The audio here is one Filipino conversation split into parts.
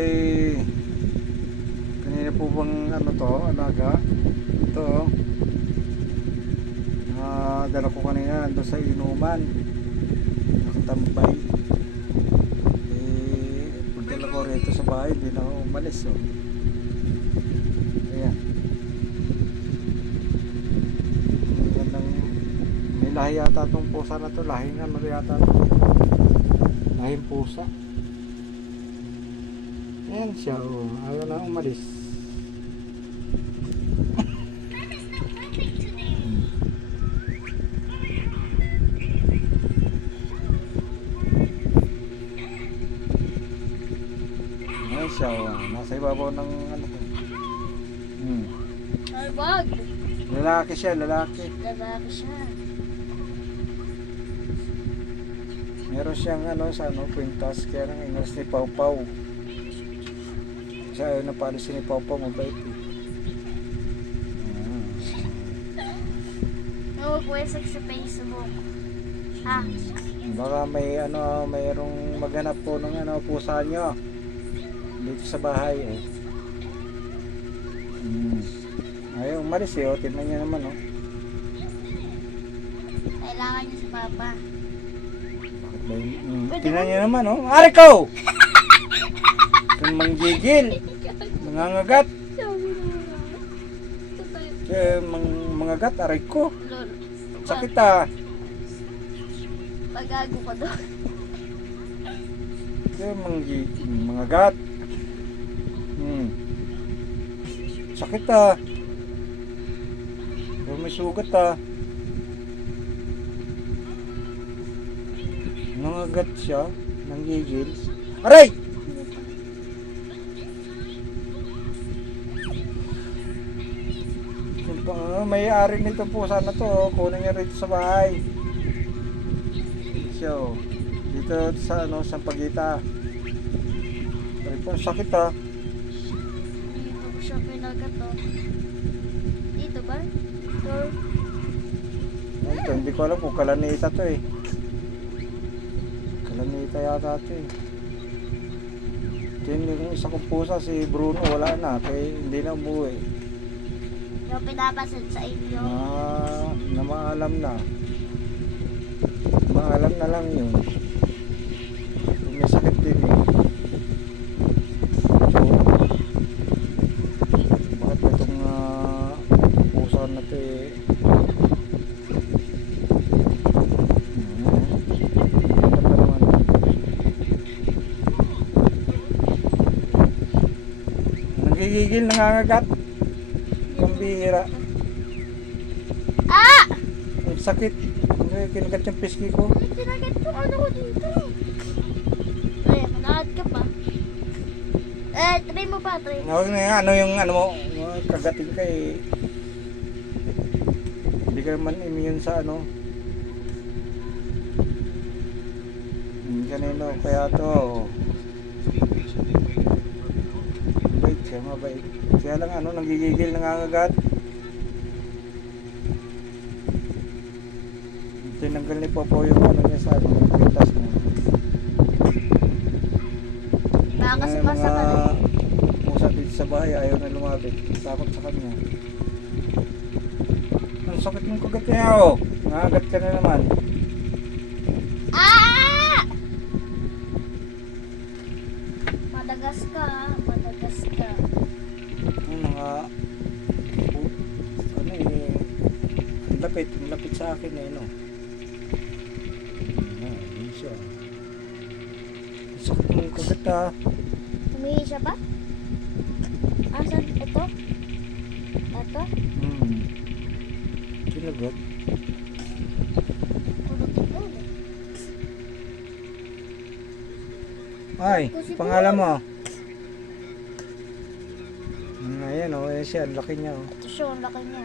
ay kanina po bang ano to, alaga? Ito dala ko kanina nandun sa inuman, nakatambay. Pagdala ko rito sa bahay, hindi na ako umalis. Ayan. Gandang, may lahi yata itong pusa na to, lahi nga ano yata ito, lahing pusa. Ayan siya, ayaw na umalis. Ayan siya, nasa ibabaw ng ano ko. Ay, wag. Lalaki siya, lalaki. Lalaki siya. Meron siyang ano sa ano, kwintas, kaya nang ingas ni Pau Pau. Siya ayaw na palisin ni Pau Pau, mabait eh. Nagpwesak sa Facebook. Ha? Baka may ano, mayroong maghanap po ng ano, pusa nyo dito sa bahay eh. Ayaw umalis eh, tignan nyo naman oh. Kailangan niya si Papa. Bakit ba yun? Tignan nyo naman oh. Ariko! Kung manggigil, mangangagat. Mangagat, aray ko. Lolo. Sakit ah. Pagago ko doon. Mangagat. Sakit ah. Pero may sugat ah. Nangagat siya, nanggigil. Aray! May-ari nito po sana to, kunin niya rito sa bahay. So, dito sa ano, sa Pagita. Pero po sakit ah. Dito ko siya pinagat to. Dito ba? Or Ito, hindi ko alam kung kalanita to eh. Kalanita yata to eh. Ito yung isa kong pusa, si Bruno, wala na, kaya hindi na umuwi. yung pinapasid sa inyo. Na maalam na. Maalam na lang yun. Kung may sakit din eh. So, bakit itong pusa na to eh. Ganda pa naman. Nagigigil, nangangagat. Bihira. Ah! Ang sakit. Kinagat yung piski ko. Tinagat yung ano ko dito. Ay, manakad ka pa. Try mo pa, try. Huwag na yan, ano yung ano mo, kagatin ka eh. Hindi ka naman immune sa ano. Kanino, kaya to. Mabait siya, mabait. Kaya lang ano, nanggigigil, nangangagat. Tinanggal ni Popo yung ano niya sa ano, yung pintas niya. Baka kasi Mga masama na. pusa dito sa bahay, ayaw na lumapit. Takot sa kanya. Ang sakit ng kagat niya oh. Nangagat ka na naman. Ah! Madagascar, Madagascar. Ano eh, ang lapit sa akin eh, no? Yun siya. Ang sakit ng kagat ah. Humihi siya ba? Asan? Ito? Ito? Kinagat. Kulot ito. Ay, pangalan mo? Ayan o, ayan siya, ang laki niya o. Ito siya, ang laki niya.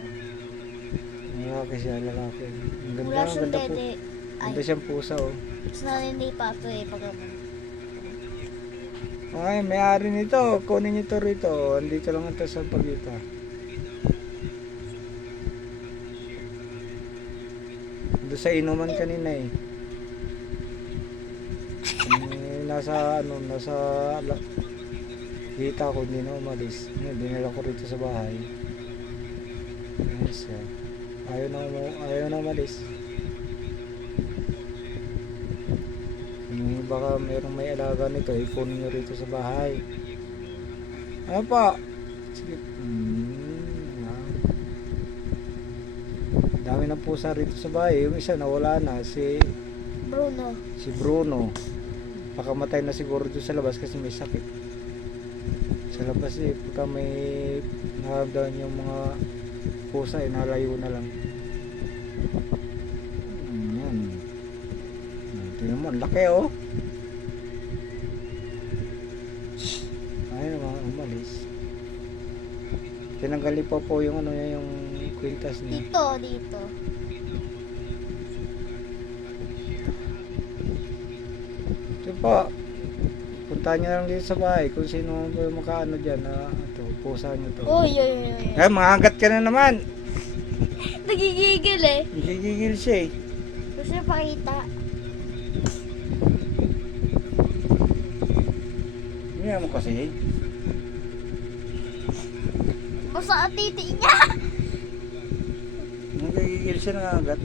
Lalaki siya, lalaki. Ang ganda, Wala ang siyang ganda po. dede. Ay, Ganda siyang pusa o. mas nalindi pa ito eh. Pag Ay, may-ari nito. Kunin niyo to rito. Andito lang ito sa Pagita. Doon sa inuman kanina eh. Nasa ano, nasa Kita ko hindi na umalis. Ngayon, dinala ko rito sa bahay. Ayan siya. Ayaw na umalis. Baka mayroong may alaga nito, ikunin nyo rito sa bahay. Ano pa? Sige. Yan. Dami ng pusa rito sa bahay. Yung isa nawala na, si Bruno. Pakamatay na siguro doon sa labas kasi may sakit. Sa labas pagka may naramdaman yung mga pusa nalayo na lang. Yan. Tingnan mo, ang laki oh. Ayun naman, umalis. Tinanggalin pa po yung ano niya, yung kwintas niya. Dito. Ito po. Puntahan niyo lang dito sa bahay kung sino po yung makaano dyan na ito, pusa niyo to. Uy. Eh, mangagat ka na naman. Nagigigil eh. Gigigil siya eh. Gusto niya pakita. Hindi mo kasi. Basta ang titi niya. Nagigigil siya nangagat.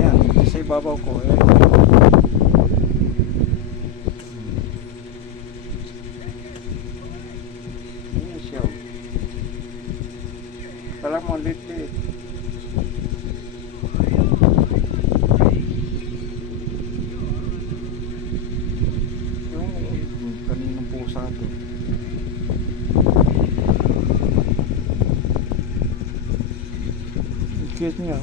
Yan, sa ibabaw ko eh. Yan siya. Kala mo lit-lit. Yung kaninang pusa to. Cute niya.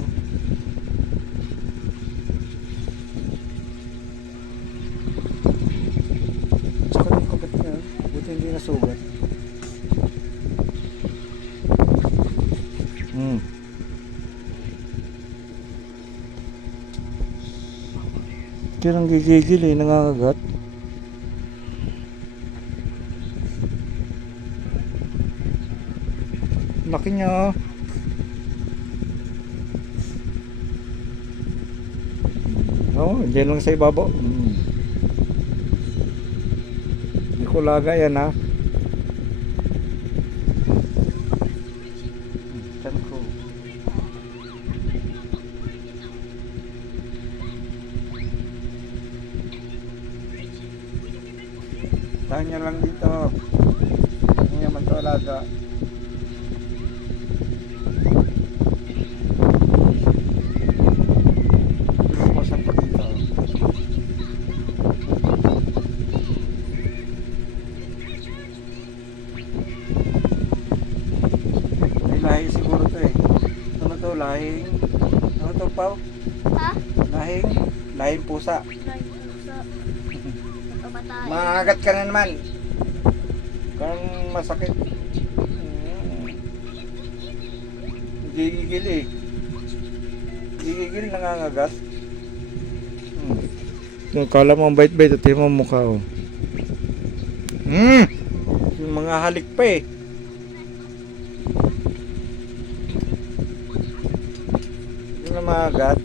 Tsaka yung kagat niya. Buti hindi nasugat. Kaya nang gigigil eh, nangangagat. Laki niya oh. Oo, dyan lang sa ibabaw. Hindi ko laga yan ha. Tiyan ko. Tahan niya lang dito. Hindi naman ito alaga. Lahi siguro to eh. Ano to? Lahing ano to Pao? Ha? Lahing pusa. Matamatay. Maagat ka na naman. Kung masakit. Gigigil eh. Gigigil, nangangagat. Kala mo ang bait-bait at yung mukha oh. Yung mga halik pa eh. Hindi na maagat.